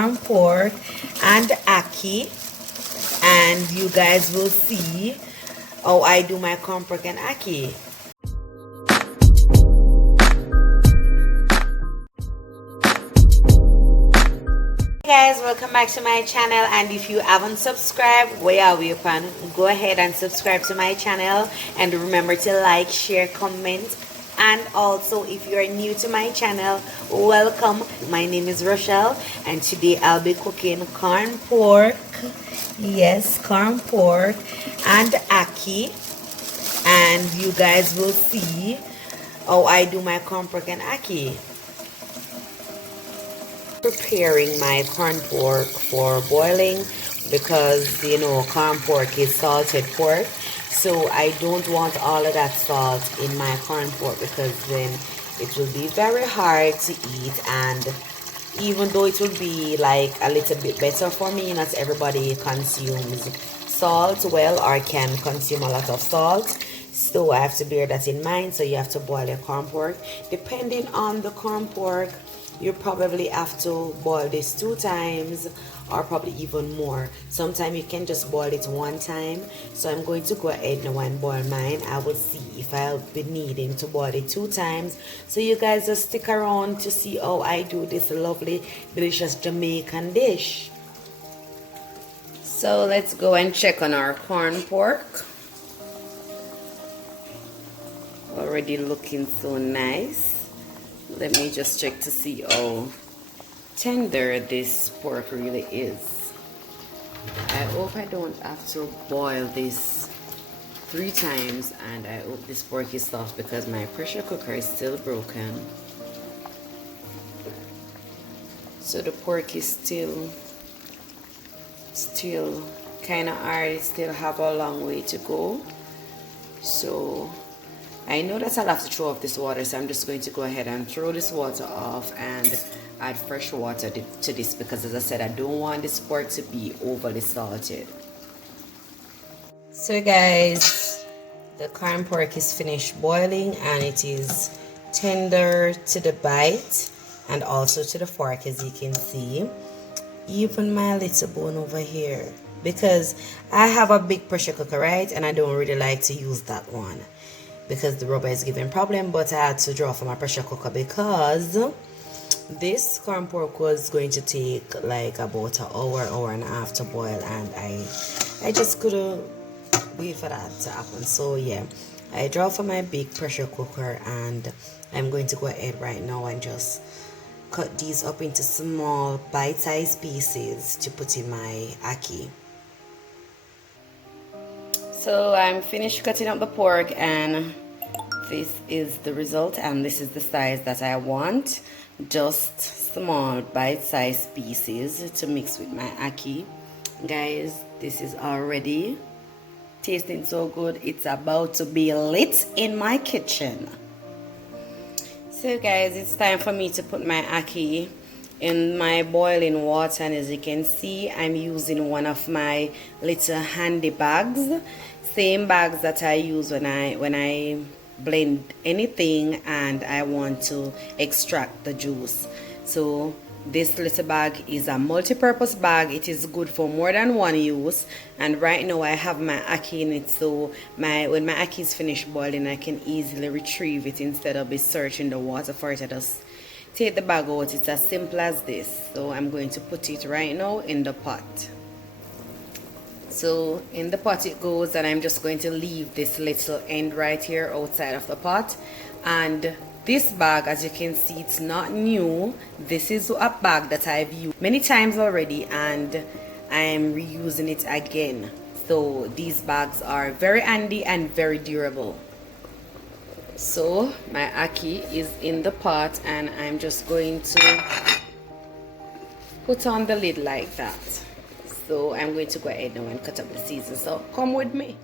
corn pork and ackee, and you guys will see how I do my corn pork and ackee. Hey guys, welcome back to my channel, and if you haven't subscribed, where are we upon? Go ahead and subscribe to my channel, and remember to like, share, comment. And also, if you're new to my channel, welcome. My name is Rushell, and today I'll be cooking corn pork. Yes, corn pork and ackee. And you guys will see how I do my corn pork and ackee. Preparing my corn pork for boiling, because you know corn pork is salted pork, so I don't want all of that salt in my corn pork, because then it will be very hard to eat. And even though it will be like a little bit better for me, not everybody consumes salt well or can consume a lot of salt, so I have to bear that in mind. So you have to boil your corn pork. Depending on the corn pork, you probably have to boil this 2 times or probably even more. Sometimes you can just boil it 1 time. So I'm going to go ahead now and boil mine. I will see if I'll be needing to boil it 2 times. So you guys just stick around to see how I do this lovely, delicious Jamaican dish. So let's go and check on our corn pork. Already looking so nice. Let me just check to see how tender this pork really is. I hope I don't have to boil this 3 times, and I hope this pork is soft, because my pressure cooker is still broken. So the pork is still kind of hard. It still have a long way to go. So I know that I'll have to throw off this water, so I'm just going to go ahead and throw this water off and add fresh water to this, because as I said, I don't want this pork to be overly salted. So guys, the corn pork is finished boiling, and it is tender to the bite and also to the fork, as you can see. Even my little bone over here, because I have a big pressure cooker, right, and I don't really like to use that one because the rubber is giving problem. But I had to draw from my pressure cooker, because this corn pork was going to take like about an hour and a half to boil, and I just couldn't wait for that to happen. So yeah, I draw from my big pressure cooker, and I'm going to go ahead right now and just cut these up into small bite-sized pieces to put in my ackee. So I'm finished cutting up the pork, and this is the result, and this is the size that I want. Just small bite-sized pieces to mix with my ackee. Guys, this is already tasting so good. It's about to be lit in my kitchen. So guys, it's time for me to put my ackee in my boiling water, and as you can see, I'm using one of my little handy bags, same bags that I use when I blend anything and I want to extract the juice. So this little bag is a multi-purpose bag. It is good for more than one use, and right now I have my ackee in it, so when my ackee is finished boiling, I can easily retrieve it instead of be searching the water for it. I just take the bag out. It's as simple as this. So I'm going to put it right now in the pot. So in the pot it goes, and I'm just going to leave this little end right here outside of the pot. And this bag, as you can see, it's not new. This is a bag that I've used many times already, and I'm reusing it again. So these bags are very handy and very durable. So my ackee is in the pot, and I'm just going to put on the lid like that. So I'm going to go ahead now and cut up the season, so come with me.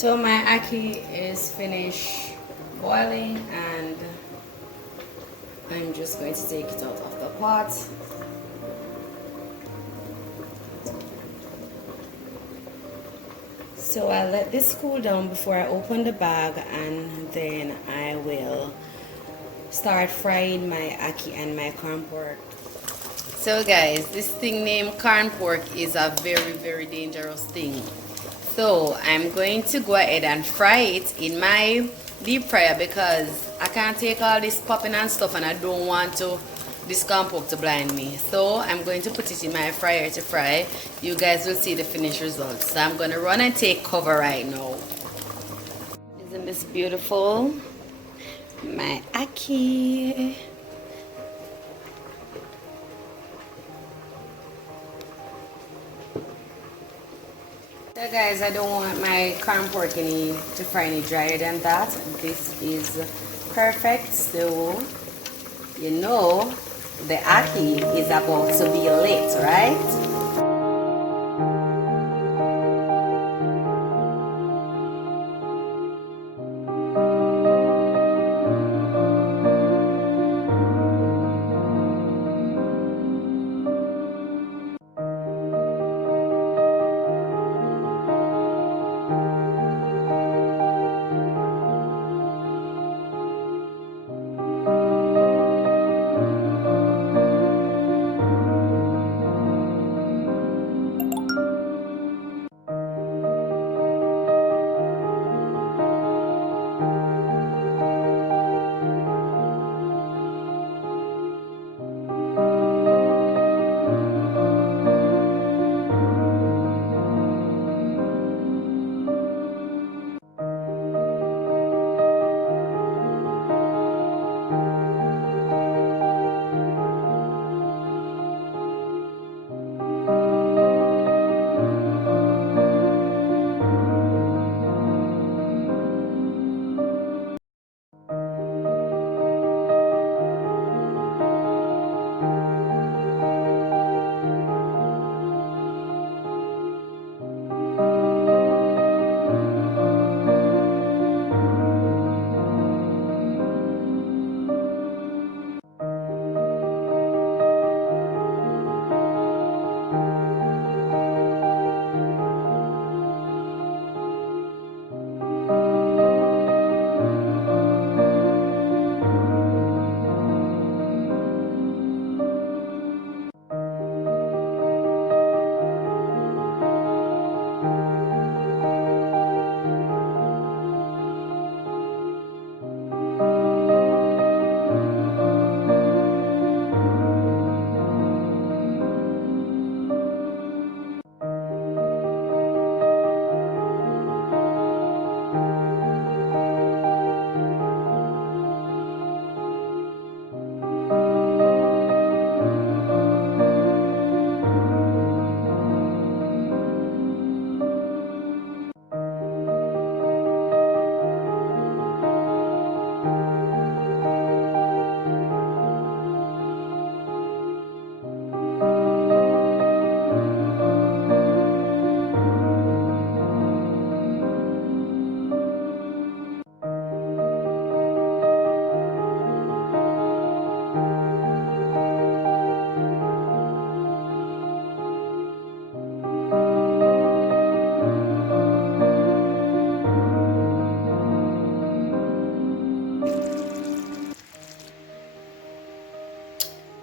So my ackee is finished boiling, and I'm just going to take it out of the pot. So I'll let this cool down before I open the bag, and then I will start frying my ackee and my corn pork. So guys, this thing named corn pork is a very, very dangerous thing. So I'm going to go ahead and fry it in my deep fryer because I can't take all this popping and stuff, and I don't want this corn pork to blind me. So I'm going to put it in my fryer to fry. You guys will see the finished results. So I'm going to run and take cover right now. Isn't this beautiful? My ackee. So guys, I don't want my corn pork to fry any drier than that. This is perfect. So you know the ackee is about to be lit, right?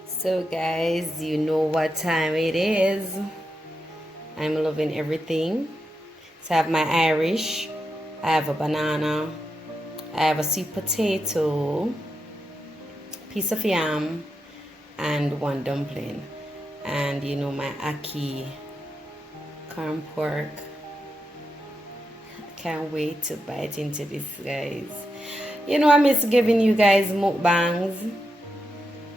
So guys, you know what time it is. I'm loving everything. So I have my Irish, I have a banana, I have a sweet potato, piece of yam, and one dumpling. And you know my ackee, corn pork. Can't wait to bite into this, guys. You know I miss giving you guys mukbangs,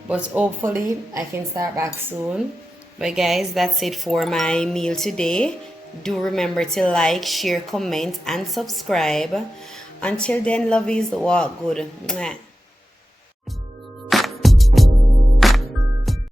but hopefully I can start back soon. But guys, that's it for my meal today. Do remember to like, share, comment, and subscribe. Until then, lovies, walk good. Mwah.